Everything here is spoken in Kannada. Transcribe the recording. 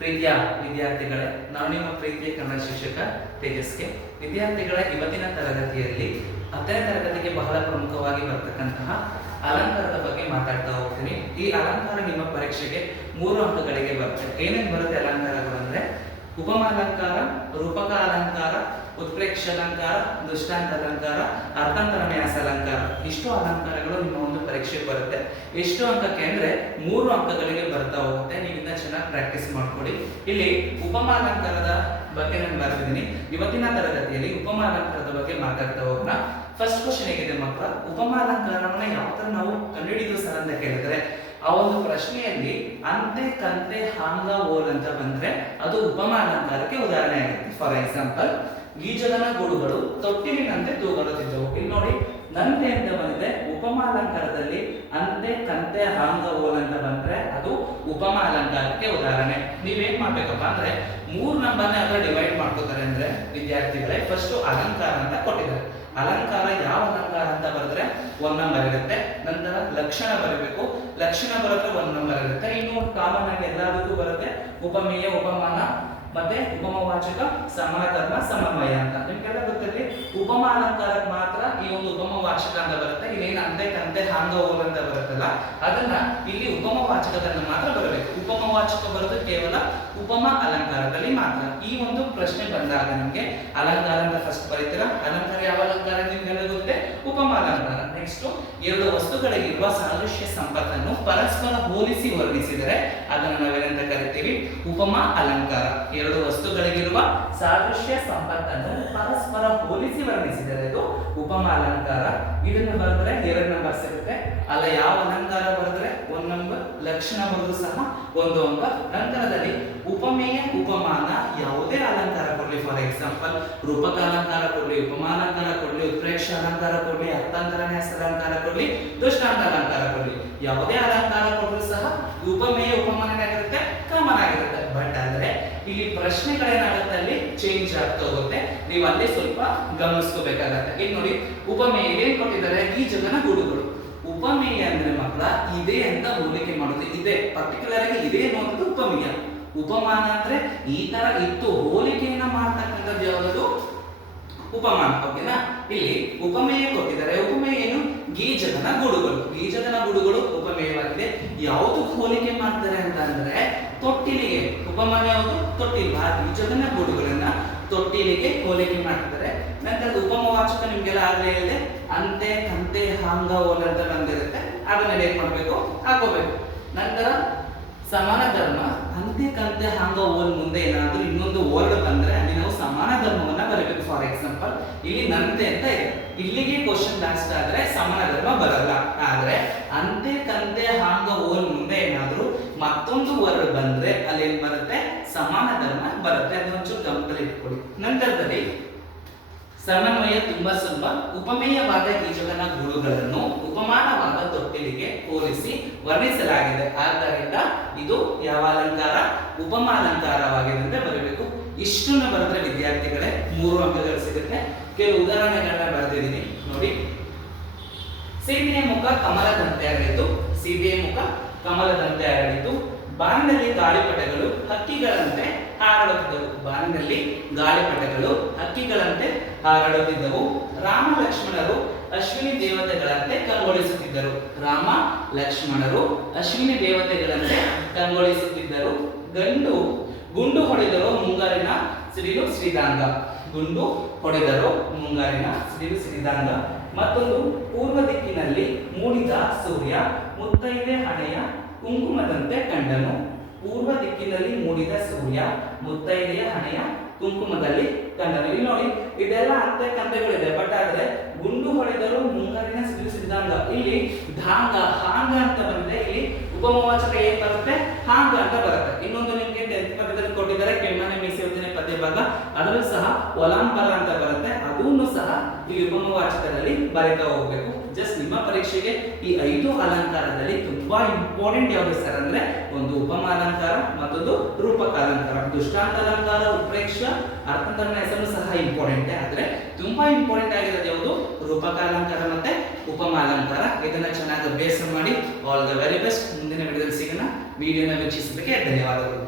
ಪ್ರೀತಿಯ ವಿದ್ಯಾರ್ಥಿಗಳೇ, ನಾವು ನಿಮ್ಮ ಪ್ರೀತಿಯ ಕನ್ನಡ ಶಿಕ್ಷಕ ತೇಜಸ್ಗೆ. ವಿದ್ಯಾರ್ಥಿಗಳ ಇವತ್ತಿನ ತರಗತಿಯಲ್ಲಿ 10ನೇ ತರಗತಿಗೆ ಬಹಳ ಪ್ರಮುಖವಾಗಿ ಬರ್ತಕ್ಕಂತಹ ಅಲಂಕಾರದ ಬಗ್ಗೆ ಮಾತಾಡ್ತಾ ಹೋಗ್ತೀನಿ. ಈ ಅಲಂಕಾರ ನಿಮ್ಮ ಪರೀಕ್ಷೆಗೆ 3 ಅಂಕಗಳಿಗೆ ಬರುತ್ತೆ. ಏನೇನು ಬರುತ್ತೆ ಅಲಂಕಾರಗಳು ಅಂದ್ರೆ ಉಪಮಾಲಂಕಾರ, ರೂಪಕ ಅಲಂಕಾರ, ಉತ್ಪ್ರೇಕ್ಷ ಅಲಂಕಾರ, ದೃಷ್ಟಾಂತ ಅಲಂಕಾರ, ಅರ್ಥಾಂತರನ್ಯಾಸ ಅಲಂಕಾರ. ಇಷ್ಟು ಅಲಂಕಾರಗಳು ನಿಮ್ಮ ಒಂದು ಪರೀಕ್ಷೆಗೆ ಬರುತ್ತೆ. ಎಷ್ಟು ಅಂಕಕ್ಕೆ ಅಂದ್ರೆ 3 ಅಂಕಗಳಿಗೆ ಬರ್ತಾ ಹೋಗುತ್ತೆ. ನೀವಿಂದ ಚೆನ್ನಾಗಿ ಪ್ರಾಕ್ಟೀಸ್ ಮಾಡ್ಕೊಳ್ಳಿ. ಇಲ್ಲಿ ಉಪಮಾಲಂಕಾರದ ಬಗ್ಗೆ ನಾನು ಬರ್ತಿದ್ದೀನಿ. ಇವತ್ತಿನ ತರಗತಿಯಲ್ಲಿ ಉಪಮಾಲಂಕಾರದ ಬಗ್ಗೆ ಮಾತಾಡ್ತಾ ಹೋಗೋಣ. ಫಸ್ಟ್ ಕ್ವಶನ್ ಹೇಗಿದೆ ಮಕ್ಕಳ, ಉಪಮಾಲಂಕಾರವನ್ನ ಯಾವ ತರ ನಾವು ಕಂಡುಹಿಡಿದು ಸರ್ ಅಂತ ಕೇಳಿದ್ರೆ, ಆ ಒಂದು ಪ್ರಶ್ನೆಯಲ್ಲಿ ಅಂತೆ ಕಂತೆ ಹಾಂಗ ಓಲ್ ಅಂತ ಬಂದ್ರೆ ಅದು ಉಪಮಾಲಂಕಾರಕ್ಕೆ ಉದಾಹರಣೆ ಆಗುತ್ತೆ. ಫಾರ್ ಎಕ್ಸಾಂಪಲ್, ಗೀಜಗನ ಗೂಡುಗಳು ತೊಟ್ಟಿಲಿನಂತೆ ತೂಗಾಡುತ್ತಿದ್ದವು. ಇಲ್ಲಿ ನೋಡಿ, ನಂತೆ ಅಂತ ಬಂದಿದೆ. ಉಪಮಾಲಂಕಾರದಲ್ಲಿ ಅಂತೆ ಕಂತೆ ಹಾಂಗ ಓಲ್ ಅಂತ ಬಂದ್ರೆ ಅದು ಉಪಮಾಲಂಕಾರಕ್ಕೆ ಉದಾಹರಣೆ. ನೀವೇನ್ ಮಾಡ್ಬೇಕಪ್ಪ ಅಂದ್ರೆ 3 ನಂಬರ್ನ ಅದರ ಡಿವೈಡ್ ಮಾಡ್ಕೋತಾರೆ ಅಂದ್ರೆ ವಿದ್ಯಾರ್ಥಿಗಳೇ, ಫಸ್ಟ್ ಅಲಂಕಾರ ಅಂತ ಕೊಟ್ಟಿದ್ದಾರೆ. ಅಲಂಕಾರ ಯಾವ ಅಲಂಕಾರ ಅಂತ ಬರೆದ್ರೆ 1 ನಂಬರ್ ಇರುತ್ತೆ. ನಂತರ ಲಕ್ಷಣ ಬರಬೇಕು. ಲಕ್ಷಣ ಬರೆದ್ರೆ 1 ನಂಬರ್ ಇರುತ್ತೆ. ಇನ್ನು ಕಾಮನ್ ಆಗಿ ಎಲ್ಲದಕ್ಕೂ ಬರುತ್ತೆ ಉಪಮೇಯ, ಉಪಮಾನ ಮತ್ತೆ ಉಪಮವಾಚಕ, ಸಮಾನಧರ್ಮ, ಸಮನ್ವಯ ಅಂತ. ನಿಮ್ಗೆಲ್ಲ ಗೊತ್ತಿರಲಿ, ಉಪಮಾ ಅಲಂಕಾರಕ್ಕೆ ಮಾತ್ರ ಈ ಒಂದು ಉಪಮವಾಚಕ ಅಂತ ಬರುತ್ತೆ. ಇಲ್ಲೇನು ಅಂತೆ ಕಂತೆ ಹಾಂಗ ಓಲ್ ಅಂತ ಬರುತ್ತಲ್ಲ, ಅದನ್ನ ಇಲ್ಲಿ ಉಪಮವಾಚಕದನ್ನ ಮಾತ್ರ ಬರಬೇಕು. ಉಪಮವಾಚಕ ಬರೋದು ಕೇವಲ ಉಪಮಾ ಅಲಂಕಾರದಲ್ಲಿ ಮಾತ್ರ. ಈ ಒಂದು ಪ್ರಶ್ನೆ ಬಂದಾಗ ನಿಮ್ಗೆ ಅಲಂಕಾರ ಅಂತ ಫಸ್ಟ್ ಬರೀತೀರಾ. ಅಲಂಕಾರ ಯಾವ ಅಲಂಕಾರ ನಿಮ್ಗೆಲ್ಲ ಗೊತ್ತೆ? ಉಪಮಾ ಅಲಂಕಾರ. ನೆಕ್ಸ್ಟ್, 2 ವಸ್ತುಗಳಿಗಿರುವ ಸಾದೃಶ್ಯ ಸಂಪತ್ತನ್ನು ಪರಸ್ಪರ ಹೋಲಿಸಿ ವರ್ಣಿಸಿದರೆ ಅದನ್ನು ನಾವೇನಂತ ಕರಿತೀವಿ? ಉಪಮಾ ಅಲಂಕಾರ. 2 ವಸ್ತುಗಳಿಗಿರುವ ಸಾದೃಶ್ಯ ಸಂಪತ್ತನ್ನು ಪರಸ್ಪರ ಹೋಲಿಸಿ ವರ್ಣಿಸಿದರೆ ಅದು ಉಪಮಾ ಅಲಂಕಾರ. ಇದನ್ನು ಬರೆದ್ರೆ 2 ನಂಬರ್ ಸಿಗುತ್ತೆ. ಅಲ್ಲ ಯಾವ ಅಲಂಕಾರ ಬರೆದ್ರೆ 1 ನಂಬರ್, ಲಕ್ಷಣ ಬರೆದು ಸಹ 1 ಅಂಕ. ನಂತರದಲ್ಲಿ ಉಪಮೇಯ, ಉಪಮಾನ ಯಾವುದೇ ಅಲಂಕಾರ ಕೊಡ್ಲಿ, ಫಾರ್ ಎಕ್ಸಾಂಪಲ್ ರೂಪಕ ಅಲಂಕಾರ ಕೊಡ್ಲಿ, ಉಪಮಾಲಂಕಾರ ಕೊಡ್ಲಿ, ಉತ್ಪ್ರೇಕ್ಷ ಅಲಂಕಾರ ಕೊಡ್ಲಿ, ಅರ್ಥಾಂತರನ್ಯಾಸ ಅಲಂಕಾರ ಕೊಡ್ಲಿ, ದೃಷ್ಟಾಂತ ಅಲಂಕಾರ ಕೊಡ್ಲಿ, ಯಾವುದೇ ಅಲಂಕಾರ ಕೊಡ್ರು ಸಹ ಉಪಮೇಯ, ಉಪಮಾನ ಏನಾಗಿರುತ್ತೆ? ಕಾಮನ್ ಆಗಿರುತ್ತೆ. ಬಟ್ ಅಂದ್ರೆ ಇಲ್ಲಿ ಪ್ರಶ್ನೆಗಳೇನಾಗುತ್ತೆ, ಅಲ್ಲಿ ಚೇಂಜ್ ಆಗ್ತಾ ಹೋಗುತ್ತೆ. ನೀವು ಅಲ್ಲೇ ಸ್ವಲ್ಪ ಗಮನಿಸ್ಕೋಬೇಕಾಗತ್ತೆ. ಈಗ ನೋಡಿ, ಉಪಮೇಯ ಏನ್ ಕೊಟ್ಟಿದ್ದಾರೆ? ಈ ಜಗನ ಗೂಡುಗಳು. ಉಪಮೇಯ ಅಂದ್ರೆ ಮಕ್ಕಳ ಇದೆ ಅಂತ ಹೋಲಿಕೆ ಮಾಡೋದು. ಇದೆ ಪರ್ಟಿಕ್ಯುಲರ್ ಆಗಿ ಇದೆ ಅನ್ನೋದು ಉಪಮೇಯ. ಉಪಮಾನ ಅಂದ್ರೆ ಈ ತರ ಇತ್ತು ಹೋಲಿಕೆಯನ್ನ ಮಾಡ್ತಕ್ಕಂಥದ್ದು ಯಾವುದು? ಉಪಮಾನ. ಓಕೆನಾ? ಇಲ್ಲಿ ಉಪಮೇಯ ಕೊಟ್ಟಿದ್ದಾರೆ. ಉಪಮೇಯ ಏನು? ಗೀಜಗನ ಗೂಡುಗಳು. ಗೀಜಗನ ಗೂಡುಗಳು ಉಪಮೇಯವಾಗಿದೆ. ಯಾವುದು ಹೋಲಿಕೆ ಮಾಡ್ತಾರೆ ಅಂತ ಅಂದ್ರೆ ತೊಟ್ಟಿಲಿಗೆ. ಉಪಮಾನ ಯಾವುದು? ತೊಟ್ಟಿಲು. ಆ ಗೀಜಗನ ಗೂಡುಗಳನ್ನ ತೊಟ್ಟಿಲಿಗೆ ಹೋಲಿಕೆ ಮಾಡ್ತಾರೆ. ನಂತರ ಉಪಮವಾಚಕ ನಿಮ್ಗೆಲ್ಲ ಆಗ್ಲೇ ಇದೆ, ಅಂತೆ ಕಂತೆ ಹಾಂಗ ಓಲ್ ಅಂತ ಬಂದಿರುತ್ತೆ. ಅದನ್ನ ಏನ್ ಮಾಡ್ಬೇಕು? ಹಾಕೋಬೇಕು. ನಂತರ ಸಮಾನ ಧರ್ಮ, ಅಂತೆ ಕಂತೆ ಹಾಂಗ ಓಲ್ ಮುಂದೆ ಏನಾದ್ರೂ ಇನ್ನೊಂದು ವರ್ಡ್ ಬಂದ್ರೆ ಅಲ್ಲಿ ನಾವು ಸಮಾನ ಧರ್ಮವನ್ನ ಬರಬೇಕು. ಫಾರ್ ಎಕ್ಸಾಂಪಲ್, ಇಲ್ಲಿ ನಂತೆ ಅಂತ ಇದೆ, ಇಲ್ಲಿಗೆ ಕ್ವಶನ್ ಲಾಸ್ಟ್ ಆದ್ರೆ ಸಮಾನ ಧರ್ಮ ಬರಲ್ಲ. ಆದ್ರೆ ಅಂತೆ ಕಂತೆ ಹಾಂಗ ಓಲ್ ಮುಂದೆ ಏನಾದ್ರೂ ಮತ್ತೊಂದು ವರ್ಡ್ ಬಂದ್ರೆ ಅಲ್ಲಿ ಏನ್ ಬರುತ್ತೆ? ಸಮಾನ ಧರ್ಮ ಬರುತ್ತೆ. ಅದೊಂಚೂರು ಗಮನದಲ್ಲಿ ಇಟ್ಕೊಳ್ಳಿ. ನಂತರದಲ್ಲಿ ಸಮನ್ವಯ ತುಂಬಾ ಸುಲಭ. ಉಪಮೇಯವಾದ ಗೀಜಗನ ಗೂಡುಗಳನ್ನು ಉಪಮಾನವಾದ ತೊಟ್ಟಿಲಿಗೆ ಹೋಲಿಸಿ ವರ್ಣಿಸಲಾಗಿದೆ. ಆದ್ದರಿಂದ ಇದು ಯಾವ ಅಲಂಕಾರ? ಉಪಮಾ ಅಲಂಕಾರವಾಗಿದೆ ಅಂತ ಬರಬೇಕು. ಇಷ್ಟನ್ನ ಬರೆದ್ರೆ ವಿದ್ಯಾರ್ಥಿಗಳೇ 3 ಅಂಕಗಳು ಸಿಗುತ್ತೆ. ಕೆಲವು ಉದಾಹರಣೆಗಳನ್ನ ಬರೆದಿದ್ದೀನಿ ನೋಡಿ. ಸೀತೆಯ ಮುಖ ಕಮಲದಂತೆ ಅರಳಿತು. ಸೀತೆಯ ಮುಖ ಕಮಲದಂತೆ ಅರಳಿತು. ಬಾನಿನಲ್ಲಿ ಗಾಳಿಪಟಗಳು ಹಕ್ಕಿಗಳಂತೆ ಹಾರಾಡುತ್ತಿದ್ದವು. ಬಾನಿನಲ್ಲಿ ಗಾಳಿಪಟಗಳು ಹಕ್ಕಿಗಳಂತೆ ಹಾರಾಡುತ್ತಿದ್ದವು. ರಾಮ ಲಕ್ಷ್ಮಣರು ಅಶ್ವಿನಿ ದೇವತೆಗಳಂತೆ ಕಂಗೊಳಿಸುತ್ತಿದ್ದರು. ರಾಮ ಲಕ್ಷ್ಮಣರು ಅಶ್ವಿನಿ ದೇವತೆಗಳಂತೆ ಕಂಗೊಳಿಸುತ್ತಿದ್ದರು. ಗುಂಡು ಹೊಡೆದರು ಮುಂಗಾರಿನ ಸಿಡಿಲು ಶ್ರೀದಾಂಗ. ಗುಂಡು ಹೊಡೆದರು ಮುಂಗಾರಿನ ಸಿಡಿಲು ಶ್ರೀದಾಂಗ. ಮತ್ತೊಂದು, ಪೂರ್ವ ದಿಕ್ಕಿನಲ್ಲಿ ಮೂಡಿದ ಸೂರ್ಯ ಮುತ್ತೈದೆ ಹಣೆಯ ಕುಂಕುಮದಂತೆ ಕಂಡನು. ಪೂರ್ವ ದಿಕ್ಕಿನಲ್ಲಿ ಮೂಡಿದ ಸೂರ್ಯ ಮುತ್ತೈದೆಯ ಹಣೆಯ ಕುಂಕುಮದಲ್ಲಿ ಕಂಡನು. ಇಲ್ಲಿ ನೋಡಿ, ಇದೆಲ್ಲ ಅಂತೆ ಕಂತೆಗಳಿದೆ. ಬಟ್ ಆದ್ರೆ ಗುಂಡು ಹೊಡೆದರು ಮುಂಗಾರಿನ ಸಿಡಿಲು ಸಿದ್ಧಾಂಗ, ಇಲ್ಲಿ ಧಾಂಗ ಹಾಂಗ ಅಂತ ಬಂದ್ರೆ ಇಲ್ಲಿ ಉಪಮವಾಚಕ ಏನ್ ಬರುತ್ತೆ? ಹಾಂಗ ಅಂತ ಬರುತ್ತೆ. ಇನ್ನೊಂದು ನಿಮ್ಗೆ 10th ಪದ್ಯದಲ್ಲಿ ಕೊಟ್ಟಿದ್ದಾರೆ, ಕೆಮ್ಮನೆ ಮೀಸೆ ಪದ್ಯ ಭಾಗ, ಅದರಲ್ಲೂ ಸಹ ಒಲಾಂಪರ ಅಂತ ಬರುತ್ತೆ. ಅದನ್ನು ಸಹ ಈ ಉಪಮವಾಚಕದಲ್ಲಿ ಬರೀತಾ ಹೋಗ್ಬೇಕು. ಜಸ್ಟ್ ನಿಮ್ಮ ಪರೀಕ್ಷೆಗೆ ಈ 5 ಅಲಂಕಾರದಲ್ಲಿ ತುಂಬಾ ಇಂಪಾರ್ಟೆಂಟ್ ಯಾವುದು ಸರ್ ಅಂದ್ರೆ ಒಂದು ಉಪಮಾ ಅಲಂಕಾರ, ಮತ್ತೊಂದು ರೂಪಕ ಅಲಂಕಾರ. ದೃಷ್ಟಾಂತ ಅಲಂಕಾರ, ಉತ್ಪ್ರೇಕ್ಷ, ಅರ್ಥಾಂತರನ್ಯಾಸನು ಸಹ ಇಂಪಾರ್ಟೆಂಟ್. ಆದ್ರೆ ತುಂಬಾ ಇಂಪಾರ್ಟೆಂಟ್ ಆಗಿರೋದು ಯಾವುದು? ರೂಪಕ ಅಲಂಕಾರ ಮತ್ತೆ ಉಪಮಾ ಅಲಂಕಾರ. ಇದನ್ನ ಚೆನ್ನಾಗಿ ಅಭ್ಯಾಸ ಮಾಡಿ. All the very best. ಮುಂದಿನ ವಿಡಿಯೋದಲ್ಲಿ ಸಿಗೋಣ. ವಿಡಿಯೋನ ವೀಕ್ಷಿಸಿದ್ದಕ್ಕೆ ಧನ್ಯವಾದಗಳು.